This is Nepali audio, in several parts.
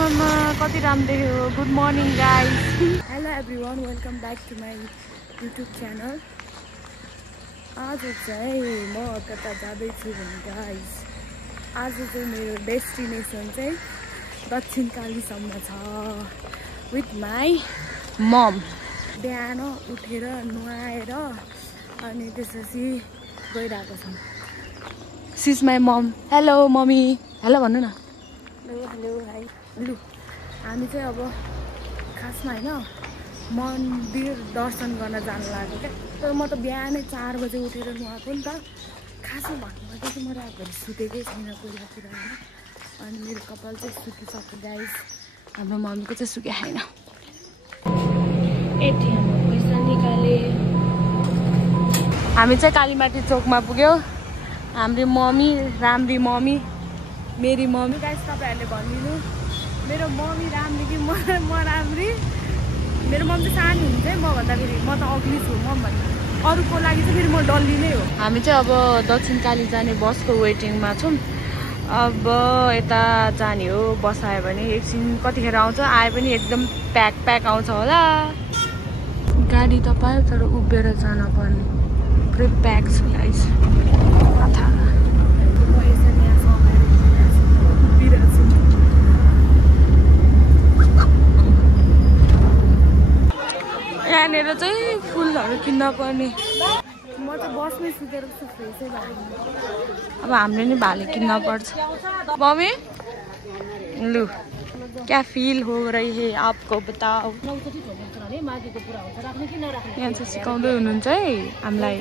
आमामा कति राम्रो देख्यो। Good morning guys. Hello everyone, welcome back to my YouTube channel. आज चाहिँ म कता जाँदैछु भने गाइस, आज चाहिँ मेरो डेस्टिनेसन चाहिँ दक्षिणकालीसम्म छ विथ माई मम। बिहान उठेर नुहाएर अनि त्यसपछि गइरहेको छौँ। She is my mom. Hello mummy, hello भन्नु न। Hello hello hi. लु हामी चाहिँ अब खासमा होइन मन्दिर दर्शन गर्न जानु लाग्यो क्या। तर म त बिहानै 4 बजे उठेर नुहाएको नि त। खासमा भन्नुपर्दा चाहिँ म रातभरि सुतेकै छैन कोहीतिर होइन। अनि मेरो कपाल चाहिँ सुकिसक्यो गाइस। हाम्रो मम्मीको चाहिँ सुके छैन। एटिएममा पैसा निकाले। हामी चाहिँ कालीमाटी चोकमा पुग्यो। हाम्रो मम्मी, राम्री मम्मी, मेरी मम्मी। गाइस तपाईँहरूले भनिदिनु मेरो मम्मी राम्री कि म राम्री। मेरो मम्मी चाहिँ सानो हुन्छ है म भन्दाखेरि, म त अग्ली छु मम भन्दा। अरूको लागि चाहिँ फेरि म डल्ली नै हो। हामी चाहिँ अब दक्षिणकाली जाने बसको वेटिङमा छौँ। अब यता जाने हो। बस आयो भने एकछिन कतिखेर आउँछ, आए पनि एकदम प्याक आउँछ होला। गाडी त पायो तर उभिएर जान पर्ने, पुरै प्याक छ गाइस। यहाँनिर चाहिँ फुलहरू किन्न पर्ने। म चाहिँ बसमै सुतेर छु, फ्रेसै भएको। अब हामीले नि भाले किन्न पर्छ। मम्मी लु क्या फिल हो रही है आपको बताओ। यहाँ चाहिँ सिकाउँदै हुनुहुन्छ है हामीलाई।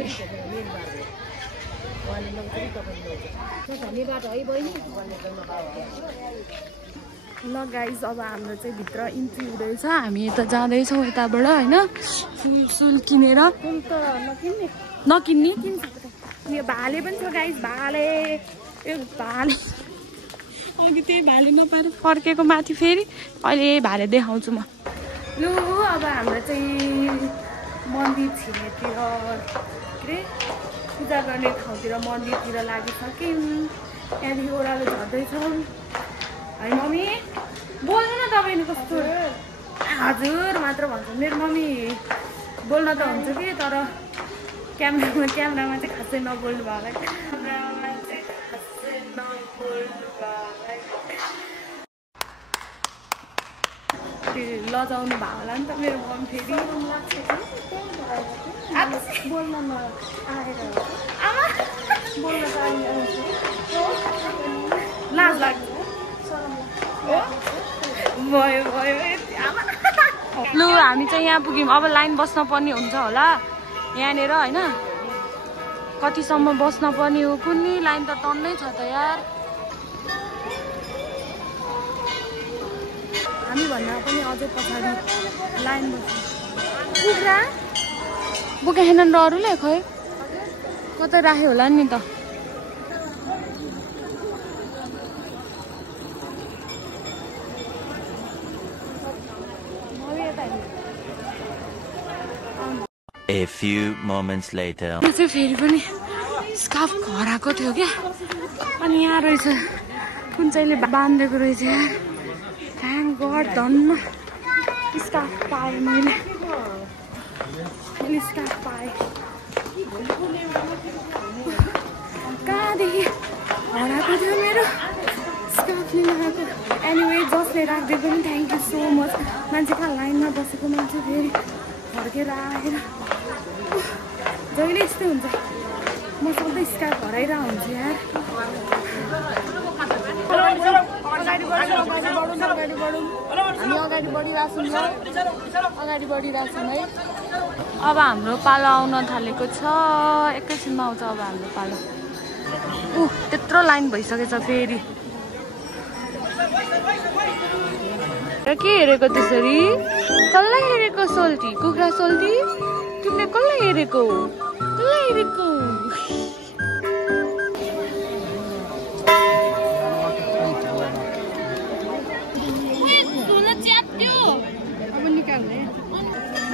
ल गाइज अब हाम्रो चाहिँ भित्र इन्ट्री हुँदैछ। हामी यता जाँदैछौँ यताबाट होइन। फुल किनेर नकिन्ने यो भाले पनि छ गाइज। भाले यो भाले अघि त्यही भाले नपाएर फर्केको माथि फेरि। अहिले भाले देखाउँछु म। लु अब हाम्रो चाहिँ मन्दिर छिमेतिर के अरे पूजा गर्ने ठाउँतिर मन्दिरतिर लागिसक्यौँ। त्यहाँदेखि ओह्रालो झर्दैछौँ है। मम्मी बोल्नु न, तपाईँले कस्तो हजुर मात्र भन्छ। मेरो मम्मी बोल्न त हुन्छ कि तर क्यामेरामा चाहिँ खासै नबोल्नु भयो। लजाउनु भयो होला नि त मेरो मम्मी फेरि। बोल्न नआएर लाज लाग्छ। भयो लु हामी चाहिँ यहाँ पुग्यौँ। अब लाइन बस्न पर्ने हुन्छ होला यहाँनिर होइन। कतिसम्म बस्न पर्ने हो कुनै लाइन त टन्नै छ त यार। हामी भन्दा पनि अझै पछाडि लाइन बस्छ। कुखुरा बोकेन र अरूले खोइ कतै राख्यो होला नि त। A few moments later. त्यो चाहिँ फेरि पनि स्कार्फ हराएको थियो क्या। अनि यहाँ रहेछ, कुन चाहिँले बाँधेको रहेछ यार। थ्याङ्क गड धन्न स्कार्फ पाएँ मैले स्कार्फ पाएँ। कहाँदेखि हराएको थियो मेरो स्कार्फ लिन आएको। एनिवे जसले राख्दै पनि थ्याङ्क यू सो मच। मान्छे कहाँ लाइनमा बसेको मान्छे फेरि फर्केर आएर जहिले यस्तै हुन्छ। म सधैँ स्कार्फ हराइरहेको हुन्छु यार। अगाडि बढिरहेको छौँ है। अब हाम्रो पालो आउन थालेको छ। एकैछिनमा आउँछ अब हाम्रो पालो। त्यत्रो लाइन भइसकेछ फेरि। के हेरेको त्यसरी? कसलाई हेरेको सोल्टी? कुखुरा सोल्टी? तिमीले कसलाई हेरेको? कसलाई हेरेको?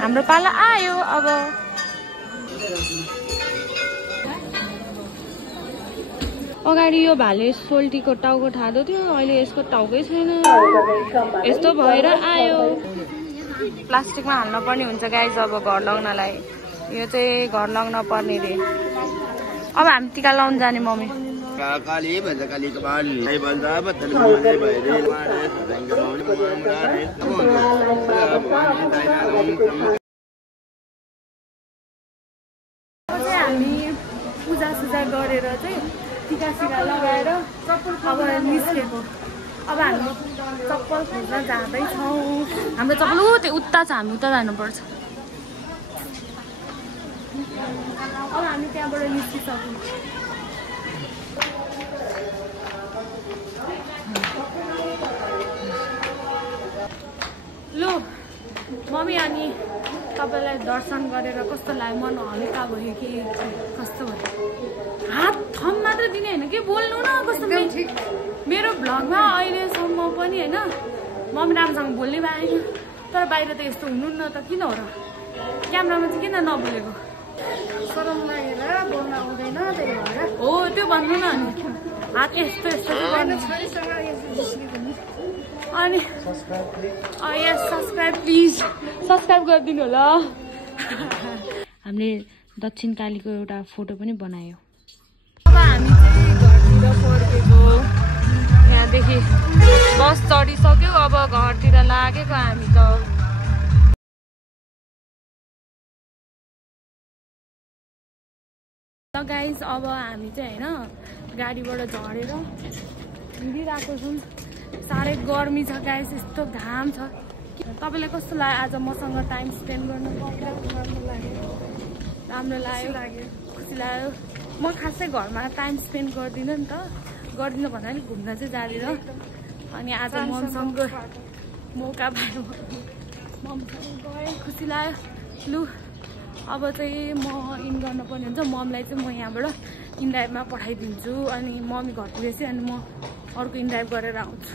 हाम्रो पाला आयो अब। अगाडि यो भाले सोल्टीको टाउको ठाडो थियो, अहिले यसको टाउकै छैन। यस्तो भएर आयो। प्लास्टिकमा हाल्न पर्ने हुन्छ गाइस अब घर लगाउनलाई। यो चाहिँ घर लगाउन पर्ने रे। अब हामी टिका लाउन जाने मम्मी। काली भन्छ काली कपाल नै भन्छ बत्तन भइरे हामी पूजा सुजा गरेर चाहिँ टिका सिका लगाएर अब निस्केको। अब हामी चप्पल खोज्न जाँदैछौँ। हाम्रो चप्पल त्यो उता छ, हामी उता जानुपर्छ। अब हामी त्यहाँबाट निस्किसक्यौँ। लु मम्मी, अनि तपाईँलाई दर्शन गरेर कस्तो लाग्यो? मन हल्का भयो कि कस्तो भयो? हात थम मात्र दिने होइन कि बोल्नु न कस्तो। मेरो भ्लगमा अहिलेसम्म पनि होइन मम्मी राम्रोसँग बोल्ने पाएन, तर बाहिर त यस्तो हुनु न त किन हो र? क्यामेरामा चाहिँ किन नबोलेको? सरम लागेर बोल्न आउँदैन त्यही भएर हो। त्यो भन्नु न। अनि हात यस्तो यस्तो अनि यस सब्सक्राइब प्लिज, सब्सक्राइब गरिदिनु होला। हामीले दक्षिण कालीको एउटा फोटो पनि बनायो। अब हामी चाहिँ घरतिर फर्केको। यहाँदेखि बस चढिसक्यो, अब घरतिर लागेको हामी त। गाइस अब हामी चाहिँ होइन गाडीबाट झरेर हिँडिरहेको छौँ। साह्रै गर्मी छ गाइस, यस्तो घाम छ। तपाईँलाई कस्तो लाग्यो आज मसँग टाइम स्पेन्ड गर्नु? राम्रो लाग्यो, खुसी लाग्यो। म खासै घरमा टाइम स्पेन्ड गर्दिनँ नि त, गर्दिनँ भन्दा पनि घुम्न चाहिँ जाँदिन। अनि आज ममसँग मौका पायो, ममसँग गएँ, खुसी लाग्यो। लु अब चाहिँ म इन गर्नुपर्ने हुन्छ। ममलाई चाहिँ म यहाँबाट इन ड्राइभमा पठाइदिन्छु। अनि मम्मी घर पुगेपछि अनि म अर्को इन ड्राइभ गरेर आउँछु।